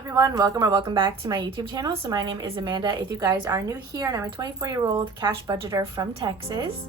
everyone, welcome back to my YouTube channel. So my name is Amanda if you guys are new here, and I'm a 24-year-old cash budgeter from Texas.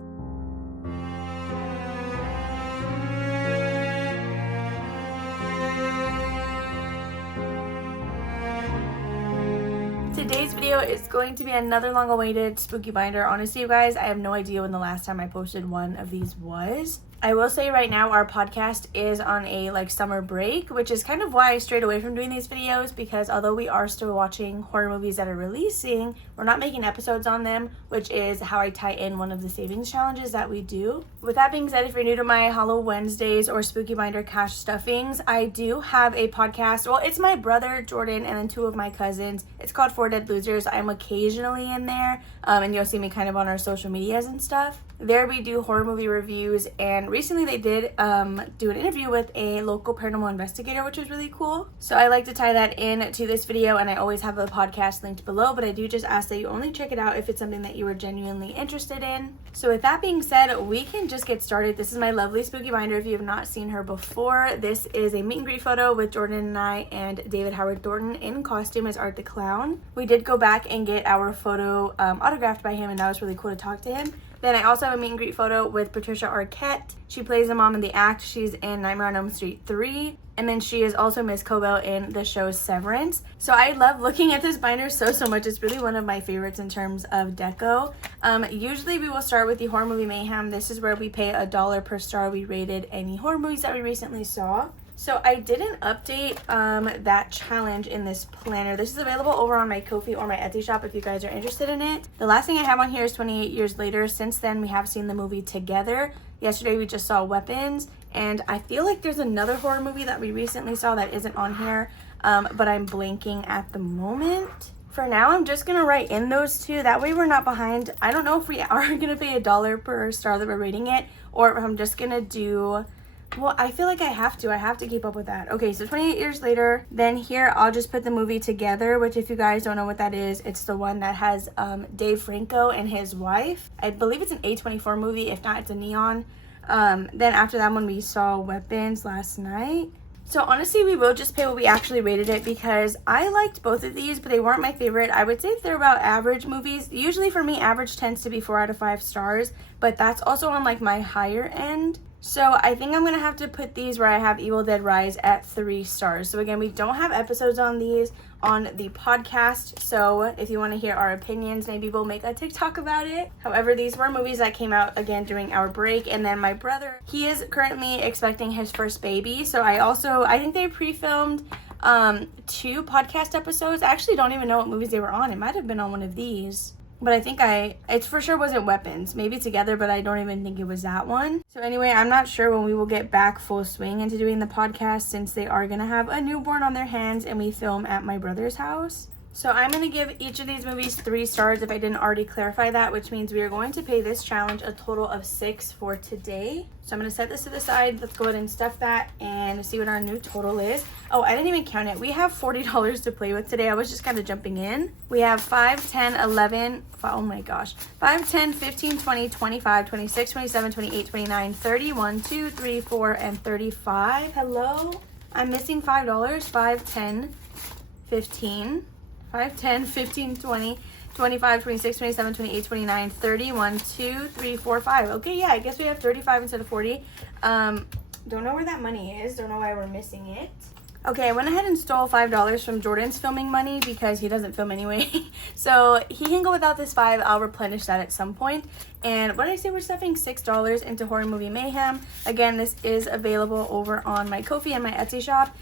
Today's video is going to be another long-awaited spooky binder. Honestly, you guys, I have no idea when the last time I posted one of these was. I will say right now our podcast is on a summer break, which is kind of why I strayed away from doing these videos, because although we are still watching horror movies that are releasing, we're not making episodes on them, which is how I tie in one of the savings challenges that we do. With that being said, if you're new to my Hollow Wednesdays or Spooky Binder cash stuffings, I do have a podcast. Well, it's my brother Jordan and then two of my cousins. It's called 4 Dead Losers. I'm occasionally in there, and you'll see me kind of on our social medias and stuff. There we do horror movie reviews, and recently they did do an interview with a local paranormal investigator, which was really cool. So I like to tie that in to this video, and I always have the podcast linked below, but I do just ask that you only check it out if it's something that you are genuinely interested in. So with that being said, we can just get started. This is my lovely spooky binder if you have not seen her before. This is a meet and greet photo with Jordan and I and David Howard Thornton in costume as Art the Clown. We did go back and get our photo autographed by him, and that was really cool to talk to him. Then I also have a meet and greet photo with Patricia Arquette. She plays the mom in The Act. She's in Nightmare on Elm Street 3. And then she is also Miss Cobell in the show Severance. So I love looking at this binder so much. It's really one of my favorites in terms of deco. Usually we will start with the Horror Movie Mayhem. This is where we pay $1 per star we rated any horror movies that we recently saw. So I didn't update that challenge in this planner. This is available over on my Ko-fi or my Etsy shop if you guys are interested in it. The last thing I have on here is 28 Years Later. Since then, we have seen the movie together. Yesterday, we just saw Weapons. And I feel like there's another horror movie that we recently saw that isn't on here, but I'm blanking at the moment. For now, I'm just going to write in those two. That way we're not behind. I don't know if we are going to pay $1 per star that we're rating it, or if I'm just going to do... Well, I feel like I have to keep up with that. Okay, so 28 Years Later. Then here, I'll just put the movie Together, which if you guys don't know what that is, it's the one that has Dave Franco and his wife. I believe it's an A24 movie. If not, it's a Neon. Then after that one, we saw Weapons last night. So honestly, we will just pay what we actually rated it, because I liked both of these, but they weren't my favorite. I would say they're about average movies. Usually for me, average tends to be 4 out of 5 stars, but that's also on my higher end. So I think I'm going to have to put these where I have Evil Dead Rise at 3 stars. So again, we don't have episodes on these on the podcast. So if you want to hear our opinions, maybe we'll make a TikTok about it. However, these were movies that came out again during our break. And then my brother, he is currently expecting his first baby. So I think they pre-filmed 2 podcast episodes. I actually don't even know what movies they were on. It might have been on one of these. But I think it for sure wasn't Weapons. Maybe Together, but I don't even think it was that one. So anyway, I'm not sure when we will get back full swing into doing the podcast, since they are going to have a newborn on their hands and we film at my brother's house. So I'm going to give each of these movies 3 stars if I didn't already clarify that, which means we are going to pay this challenge a total of 6 for today. So I'm going to set this to the side. Let's go ahead and stuff that and see what our new total is. Oh, I didn't even count it. We have $40 to play with today. I was just kind of jumping in. We have 5, 10, 11, oh my gosh, 5, 10, 15, 20, 25, 26, 27, 28, 29, 30, 1, 2, 3, 4, and 35. Hello? I'm missing $5. 5, 10, 15. 5, 10, 15, 20, 25, 26, 27, 28, 29, 30, 1, 2, 3, 4, 5. Okay, yeah, I guess we have 35 instead of 40. Don't know where that money is. Don't know why we're missing it. Okay, I went ahead and stole $5 from Jordan's filming money because he doesn't film anyway. So he can go without this 5. I'll replenish that at some point. And what did I say? We're stuffing $6 into Horror Movie Mayhem. Again, this is available over on my Ko-fi and my Etsy shop.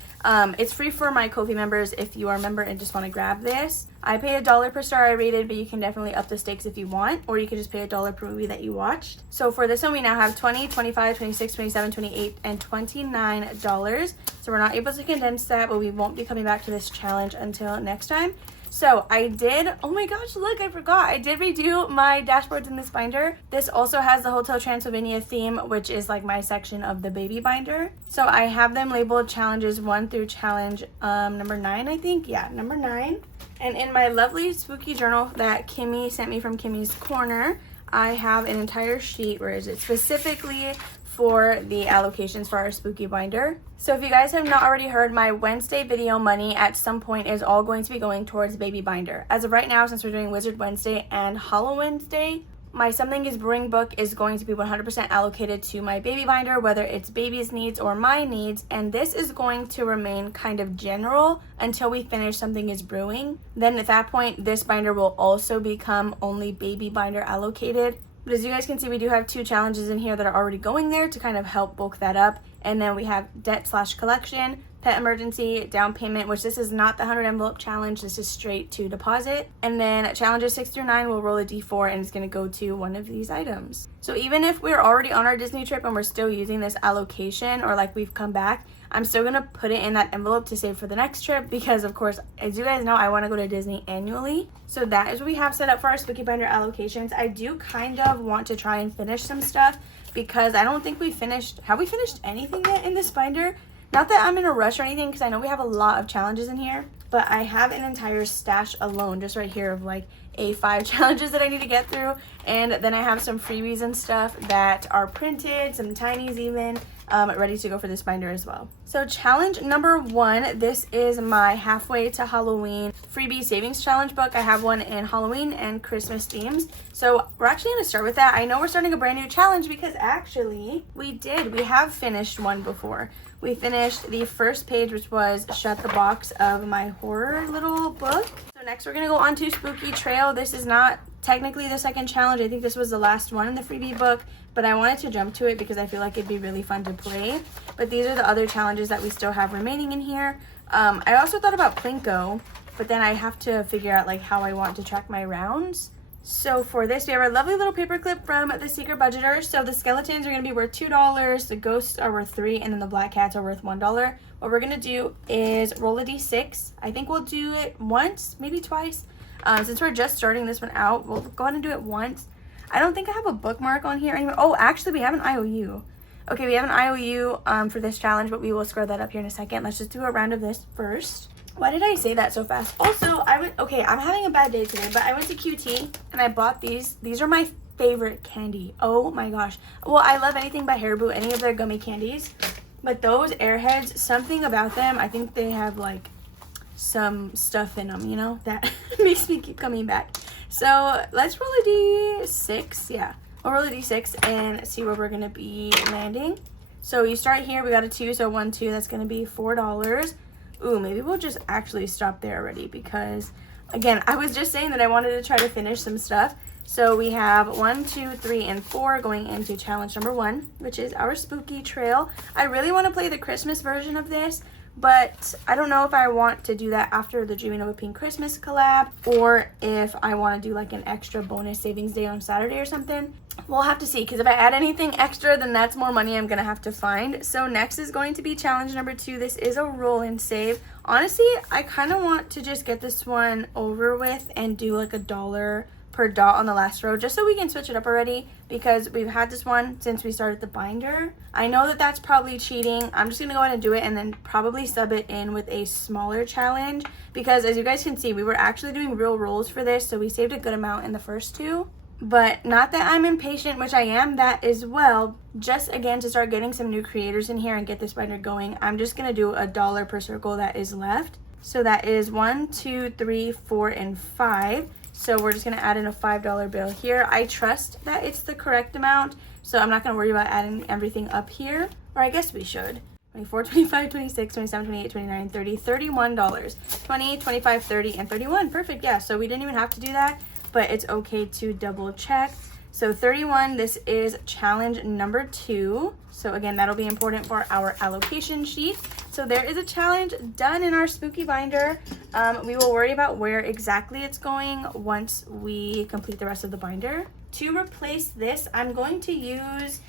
It's free for my Ko-fi members if you are a member and just want to grab this. I pay $1 per star I rated, but you can definitely up the stakes if you want, or you can just pay $1 per movie that you watched. So for this one, we now have 20, 25, 26, 27, 28, and $29. So we're not able to condense that, but we won't be coming back to this challenge until next time. So I did, oh my gosh, look, I forgot. I did redo my dashboards in this binder. This also has the Hotel Transylvania theme, which is my section of the baby binder. So I have them labeled challenges 1 through challenge number 9, I think. Yeah, number 9. And in my lovely spooky journal that Kimmy sent me from Kimmy's Corner, I have an entire sheet, where is it, specifically for the allocations for our spooky binder. So if you guys have not already heard, my Wednesday video money at some point is all going to be going towards baby binder. As of right now, since we're doing Wizard Wednesday and Hollow Wednesday, my Something is Brewing book is going to be 100% allocated to my baby binder, whether it's baby's needs or my needs, and this is going to remain kind of general until we finish Something is Brewing. Then at that point, this binder will also become only baby binder allocated. But as you guys can see, we do have 2 challenges in here that are already going there to kind of help bulk that up. And then we have debt/collection, pet emergency, down payment, which this is not the 100 envelope challenge. This is straight to deposit. And then challenges 6 through 9 will roll a D4 and it's going to go to one of these items. So even if we're already on our Disney trip and we're still using this allocation, or like we've come back, I'm still going to put it in that envelope to save for the next trip because, of course, as you guys know, I want to go to Disney annually. So that is what we have set up for our spooky binder allocations. I do kind of want to try and finish some stuff because I don't think we finished. Have we finished anything yet in this binder? Not that I'm in a rush or anything because I know we have a lot of challenges in here, but I have an entire stash alone just right here of like A5 challenges that I need to get through. And then I have some freebies and stuff that are printed, some tinies even, ready to go for this binder as well. So challenge number 1, this is my halfway to Halloween freebie savings challenge book. I have one in Halloween and Christmas themes. So we're actually going to start with that. I know we're starting a brand new challenge because actually we have finished one before. We finished the first page, which was Shut the Box of my horror little book. So next we're going to go on to Spooky Trail. This is not technically the second challenge. I think this was the last one in the freebie book, but I wanted to jump to it because I feel like it'd be really fun to play. But these are the other challenges that we still have remaining in here. I also thought about Plinko, but then I have to figure out like how I want to track my rounds. So for this, we have our lovely little paperclip from The Secret Budgeter. So the skeletons are going to be worth $2, the ghosts are worth $3, and then the black cats are worth $1. What we're going to do is roll a d6. I think we'll do it once, maybe twice. Since we're just starting this one out, we'll go ahead and do it once. I don't think I have a bookmark on here anymore. Oh, actually, we have an IOU. Okay, we have an IOU for this challenge, but we will scrub that up here in a second. Let's just do a round of this first. Why did I say that so fast? Also, okay, I'm having a bad day today, but I went to QT and I bought these. These are my favorite candy. Oh my gosh. Well, I love anything by Haribo, any of their gummy candies. But those Airheads, something about them, I think they have like some stuff in them, you know, that makes me keep coming back. So let's roll a d6. Yeah, we'll roll a d6 and see where we're going to be landing. So you start here, we got a 2, so 1, 2, that's going to be $4. Ooh, maybe we'll just actually stop there already because, again, I was just saying that I wanted to try to finish some stuff. So we have 1, 2, 3, and 4 going into challenge number 1, which is our Spooky Trail. I really want to play the Christmas version of this, but I don't know if I want to do that after the Dreaming of a Pink Christmas collab or if I want to do like an extra bonus savings day on Saturday or something. We'll have to see, because if I add anything extra, then that's more money I'm going to have to find. So next is going to be challenge number 2. This is a roll and save. Honestly, I kind of want to just get this one over with and do like $1 per dot on the last row, just so we can switch it up already, because we've had this one since we started the binder. I know that that's probably cheating. I'm just going to go ahead and do it and then probably sub it in with a smaller challenge, because as you guys can see, we were actually doing real rolls for this, so we saved a good amount in the first 2. But not that I'm impatient, which I am that as well. Just again to start getting some new creators in here and get this binder going, I'm just going to do $1 per circle that is left. So that is 1, 2, 3, 4, and 5. So we're just going to add in a $5 bill here. I trust that it's the correct amount, so I'm not going to worry about adding everything up here. Or I guess we should. 24, 25, 26, 27, 28, 29, 30, $31. 20, 25, 30, and 31. Perfect. Yeah, so we didn't even have to do that, but it's okay to double check. So 31, this is challenge number 2. So again, that'll be important for our allocation sheet. So there is a challenge done in our spooky binder. We will worry about where exactly it's going once we complete the rest of the binder. To replace this, I'm going to use,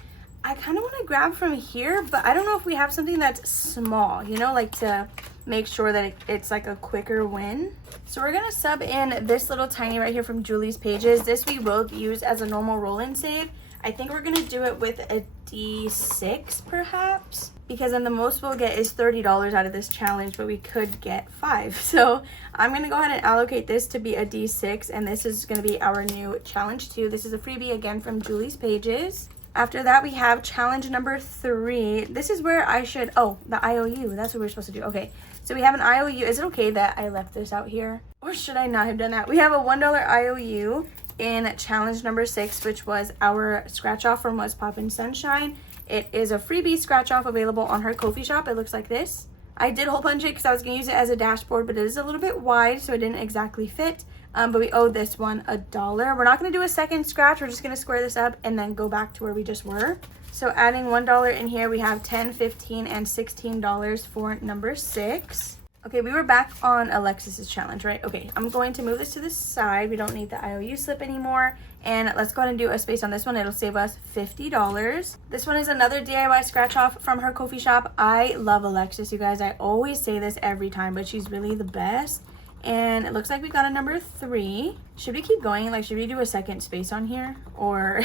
I kind of want to grab from here, but I don't know if we have something that's small, you know, like to make sure that it's like a quicker win. So we're going to sub in this little tiny right here from Julie's Pages. This we will use as a normal roll and save. I think we're going to do it with a D6 perhaps, because then the most we'll get is $30 out of this challenge, but we could get 5. So I'm going to go ahead and allocate this to be a D6, and this is going to be our new challenge 2. This is a freebie again from Julie's Pages. After that, we have challenge number 3. This is where I should, oh, the IOU. That's what we're supposed to do. Okay, so we have an IOU. Is it okay that I left this out here? Or should I not have done that? We have a $1 IOU in challenge number 6, which was our scratch off from What's Poppin' Sunshine. It is a freebie scratch off available on her Ko-fi shop. It looks like this. I did hole punch it because I was going to use it as a dashboard, but it is a little bit wide, so it didn't exactly fit. But we owe this one $1. We're not going to do a second scratch. We're just going to square this up and then go back to where we just were. So adding $1 in here, we have $10, $15, and $16 for number 6. Okay, we were back on Alexis's challenge, right? Okay, I'm going to move this to the side. We don't need the IOU slip anymore. And let's go ahead and do a space on this one. It'll save us $50. This one is another DIY scratch off from her Ko-fi shop. I love Alexis, you guys. I always say this every time, but she's really the best. And it looks like we got a number 3. Should we keep going? Like, should we do a second space on here? Or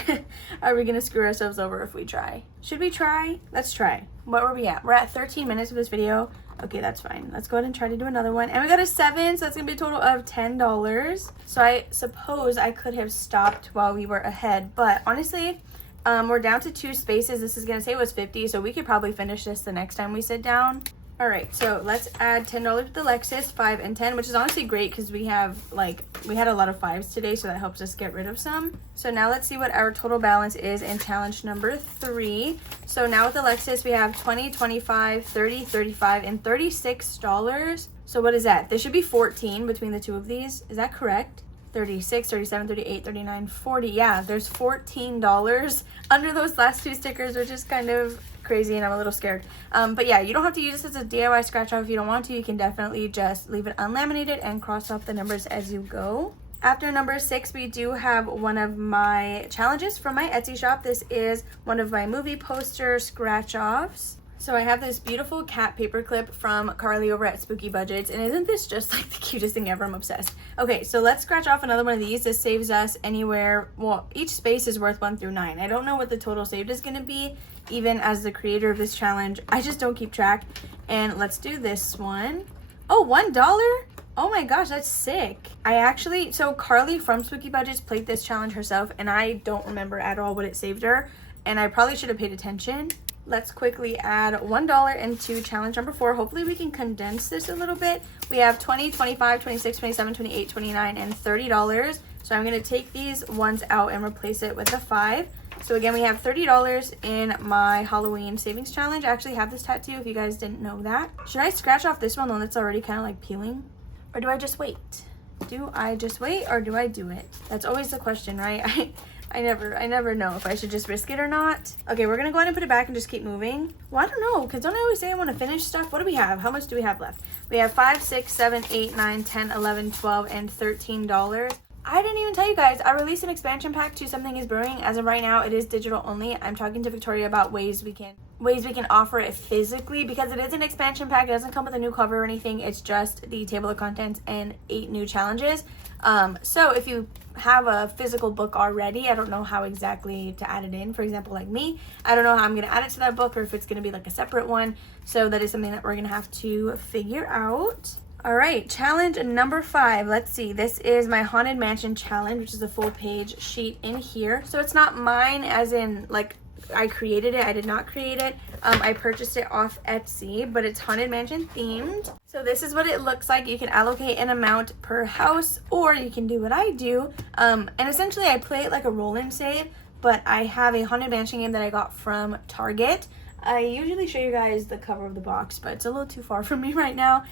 are we gonna screw ourselves over if we try? Should we try? Let's try. What were we at? We're at 13 minutes of this video. Okay, that's fine. Let's go ahead and try to do another one. And we got a 7, so that's gonna be a total of $10. So I suppose I could have stopped while we were ahead, but honestly, we're down to 2 spaces. This is gonna say it was 50, so we could probably finish this the next time we sit down. All right, so let's add $10 with Alexis, 5 and 10, which is honestly great because we have, like, we had a lot of 5s today, so that helps us get rid of some. So now let's see what our total balance is in challenge number 3. So now with Alexis, we have 20, 25, 30, 35, and $36. So what is that? There should be 14 between the two of these. Is that correct? 36, 37, 38, 39, 40. Yeah, there's $14 under those last 2 stickers, which is kind of crazy, and I'm a little scared. But yeah, you don't have to use this as a DIY scratch off if you don't want to. You can definitely just leave it unlaminated and cross off the numbers as you go. After number 6, we do have one of my challenges from my Etsy shop. This is one of my movie poster scratch offs. So I have this beautiful cat paperclip from Carly over at Spooky Budgets, and isn't this just like the cutest thing ever? I'm obsessed. Okay, so let's scratch off another one of these. This saves us anywhere, well, each space is worth 1 through 9. I don't know what the total saved is going to be, even as the creator of this challenge. I just don't keep track. And let's do this one. Oh, $1? Oh my gosh, that's sick. So Carly from Spooky Budgets played this challenge herself, and I don't remember at all what it saved her, and I probably should have paid attention. Let's quickly add $1 into challenge number 4. Hopefully we can condense this a little bit. We have 20, 25, 26, 27, 28, 29, and $30. So I'm going to take these ones out and replace it with a 5. So again, we have $30 in my Halloween savings challenge. I actually have this tattoo if you guys didn't know that. Should I scratch off this one, the one that's already kind of like peeling? Or do I just wait? Do I just wait or do I do it? That's always the question, right? I never know if I should just risk it or not. Okay, we're gonna go ahead and put it back and just keep moving. Well, I don't know, because don't I always say I want to finish stuff? What do we have? How much do we have left? We have 5, 6, 7, 8, 9, 10, 11, 12, and $13. I didn't even tell you guys, I released an expansion pack to Something is Brewing. As of right now, it is digital only. I'm talking to Victoria about ways we can offer it physically, because it is an expansion pack. It doesn't come with a new cover or anything. It's just the table of contents and 8 new challenges. So if you have a physical book already, I don't know how exactly to add it in. For example, like me, I don't know how I'm going to add it to that book, or if it's going to be like a separate one. So that is something that we're going to have to figure out. All right, challenge number 5. Let's see. This is my Haunted Mansion challenge, which is a full page sheet in here. So it's not mine as in like I created it. I did not create it. I purchased it off Etsy, but it's Haunted Mansion themed. So this is what it looks like. You can allocate an amount per house, or you can do what I do. And essentially I play it like a roll and save, but I have a Haunted Mansion game that I got from Target. I usually show you guys the cover of the box, but it's a little too far from me right now.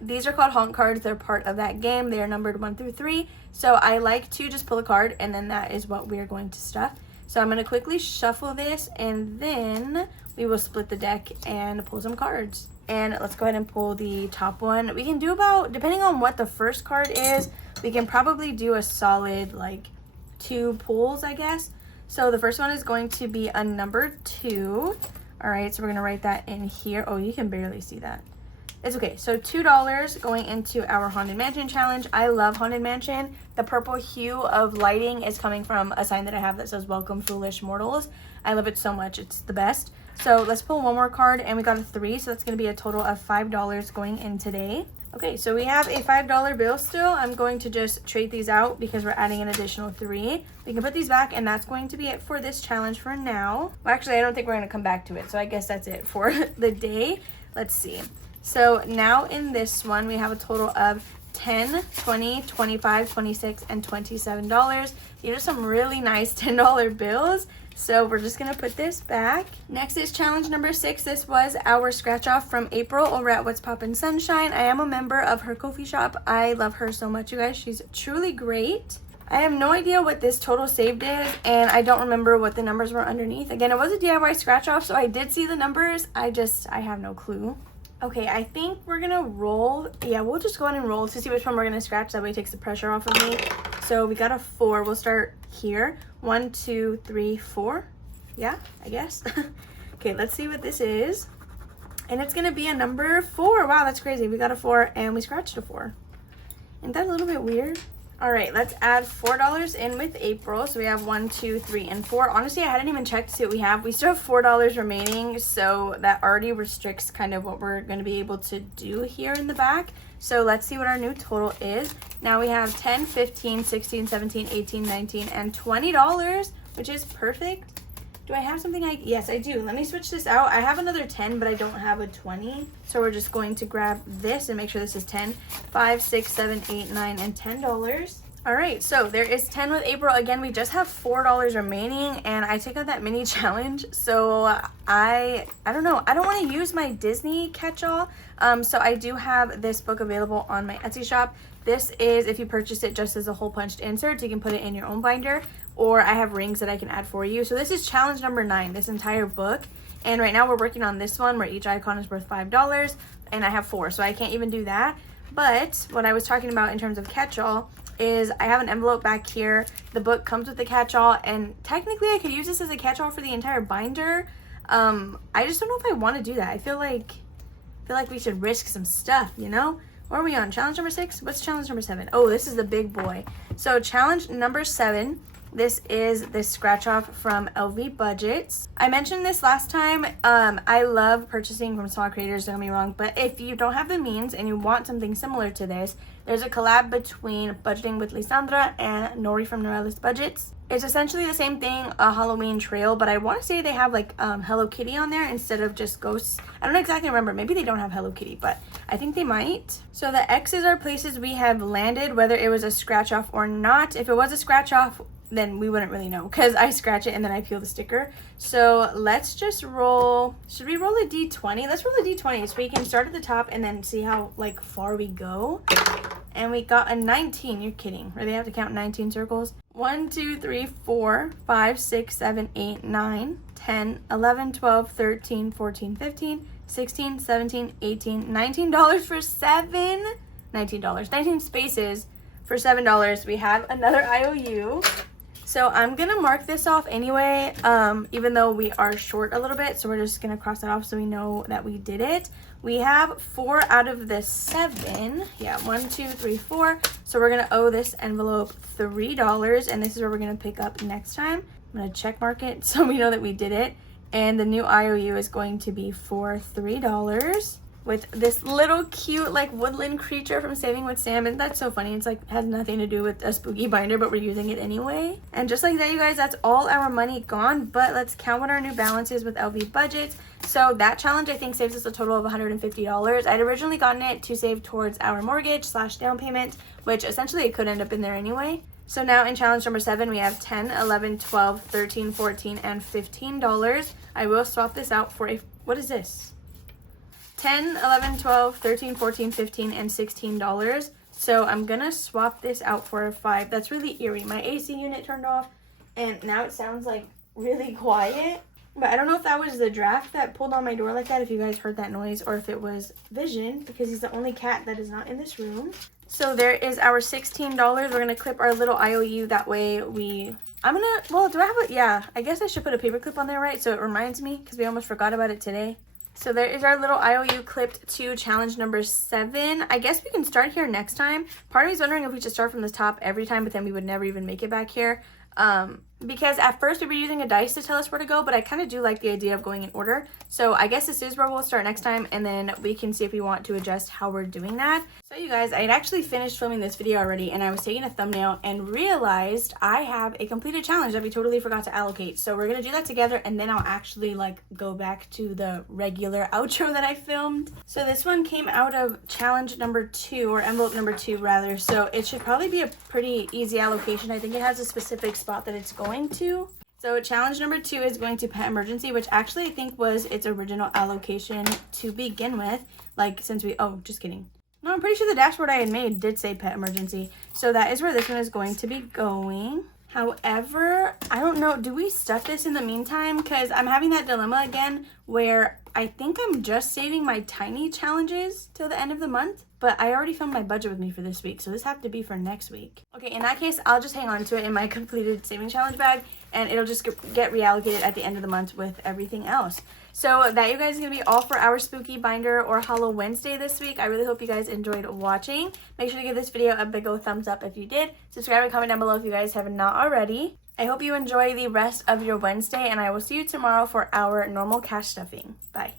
These are called haunt cards. They're part of that game. They are numbered 1 through 3. So I like to just pull a card, and then that is what we're going to stuff. So I'm going to quickly shuffle this, and then we will split the deck and pull some cards. And let's go ahead and pull the top one. We can do about, depending on what the first card is, we can probably do a solid like 2 pulls, I guess. So the first one is going to be a number 2. All right, so we're gonna write that in here. Oh, you can barely see that. It's okay. So $2 going into our Haunted Mansion challenge. I love Haunted Mansion. The purple hue of lighting is coming from a sign that I have that says "Welcome, Foolish Mortals." I love it so much. It's the best. So let's pull one more card, and we got a 3, so that's going to be a total of $5 going in today. Okay, so we have a $5 bill still. I'm going to just trade these out because we're adding an additional 3. We can put these back, and that's going to be it for this challenge for now. Well, actually, I don't think we're going to come back to it, so I guess that's it for the day. Let's see. So now in this one, we have a total of $10, $20, $25, $26, and $27. These are some really nice $10 bills. So we're just gonna put this back. Next is challenge number 6. This was our scratch off from April over at What's Poppin' Sunshine. I am a member of her coffee shop. I love her so much, you guys. She's truly great. I have no idea what this total saved is, and I don't remember what the numbers were underneath. Again, it was a DIY scratch off, so I did see the numbers. I have no clue. Okay, I think we're gonna roll. Yeah, we'll just go ahead and roll to see which one we're gonna scratch. That way it takes the pressure off of me. So we got a 4. We'll start here. 1, 2, 3, 4. Yeah, I guess. Okay, let's see what this is. And it's gonna be a number 4. Wow, that's crazy. We got a 4 and we scratched a 4. Isn't that a little bit weird? All right, let's add $4 in with April. So we have 1, 2, 3, and 4. Honestly, I hadn't even checked to see what we have. We still have $4 remaining, so that already restricts kind of what we're gonna be able to do here in the back. So let's see what our new total is. Now we have 10, 15, 16, 17, 18, 19, and $20, which is perfect. Do I have something yes, I do. Let me switch this out. I have another 10, but I don't have a 20. So we're just going to grab this and make sure this is 10, 5, 6, 7, 8, 9, and $10. All right, so there is 10 with April. Again, we just have $4 remaining, and I took out that mini challenge. So I don't know. I don't want to use my Disney catch-all. So I do have this book available on my Etsy shop. This is if you purchase it just as a hole punched insert, so you can put it in your own binder, or I have rings that I can add for you. So this is challenge number 9, this entire book. And right now we're working on this one where each icon is worth $5, and I have 4, so I can't even do that. But what I was talking about in terms of catch-all is I have an envelope back here. The book comes with the catch-all, and technically I could use this as a catch-all for the entire binder. I just don't know if I want to do that. I feel like we should risk some stuff, you know? What are we on? Challenge number 6? What's challenge number 7? Oh, this is the big boy. So challenge number 7. This is this scratch off from LV Budgets. I mentioned this last time. I love purchasing from small creators, don't get me wrong, but if you don't have the means and you want something similar to this, there's a collab between Budgeting with Lisandra and Nori from Norellis Budgets. It's essentially the same thing, a Halloween trail, but I want to say they have like Hello Kitty on there instead of just ghosts. I don't exactly remember. Maybe they don't have Hello Kitty, but I think they might. So the X's are places we have landed, whether it was a scratch off or not. If it was a scratch off, then we wouldn't really know because I scratch it and then I peel the sticker. So let's just roll. Should we roll a D20? Let's roll a D20 so we can start at the top and then see how like far we go. And we got a 19. You're kidding. Or they have to count 19 circles. 1, 2, 3, 4, 5, 6, 7, 8, 9, 10, 11, 12, 13, 14, 15, 16, 17, 18, $19 for 7. $19. 19 spaces for $7. We have another IOU. So I'm gonna mark this off anyway, even though we are short a little bit. So we're just gonna cross that off so we know that we did it. We have 4 out of the 7. Yeah, 1, 2, 3, 4. So we're gonna owe this envelope $3, and this is where we're gonna pick up next time. I'm gonna check mark it so we know that we did it. And the new IOU is going to be for $3. With this little cute like woodland creature from Saving with Sam. And that's so funny. It's like has nothing to do with a spooky binder, but we're using it anyway. And just like that, you guys, that's all our money gone. But let's count what our new balance is with LV Budgets. So that challenge I think saves us a total of $150. I'd originally gotten it to save towards our mortgage / down payment, which essentially it could end up in there anyway. So now in challenge number 7, we have 10, 11, 12, 13, 14, and $15. I will swap this out for a, what is this? 10, 11, 12, 13, 14, 15, and $16. So I'm gonna swap this out for a 5. That's really eerie. My AC unit turned off and now it sounds like really quiet. But I don't know if that was the draft that pulled on my door like that, if you guys heard that noise, or if it was Vision, because he's the only cat that is not in this room. So there is our $16. We're gonna clip our little IOU, that way well, do I have a, yeah, I guess I should put a paper clip on there, right? So it reminds me, because we almost forgot about it today. So there is our little IOU clipped to challenge number 7. I guess we can start here next time. Part of me is wondering if we should start from the top every time, but then we would never even make it back here. because at first we were using a dice to tell us where to go, but I kind of do like the idea of going in order. So I guess this is where we'll start next time, and then we can see if we want to adjust how we're doing that. So you guys, I had actually finished filming this video already, and I was taking a thumbnail and realized I have a completed challenge that we totally forgot to allocate. So we're gonna do that together, and then I'll actually like go back to the regular outro that I filmed. So this one came out of challenge number 2, or envelope number 2 rather. So it should probably be a pretty easy allocation. I think it has a specific spot that it's going to. So challenge number 2 is going to pet emergency, which actually I think was its original allocation to begin with. Like since we, oh, just kidding. No, I'm pretty sure the dashboard I had made did say pet emergency. So that is where this one is going to be going. However, I don't know, do we stuff this in the meantime? Because I'm having that dilemma again where I think I'm just saving my tiny challenges till the end of the month. But I already filmed my budget with me for this week, so this have to be for next week. Okay, in that case, I'll just hang on to it in my completed saving challenge bag, and it'll just get reallocated at the end of the month with everything else. So that, you guys, is going to be all for our spooky binder or Hollow Wednesday this week. I really hope you guys enjoyed watching. Make sure to give this video a big old thumbs up if you did. Subscribe and comment down below if you guys have not already. I hope you enjoy the rest of your Wednesday, and I will see you tomorrow for our normal cash stuffing. Bye.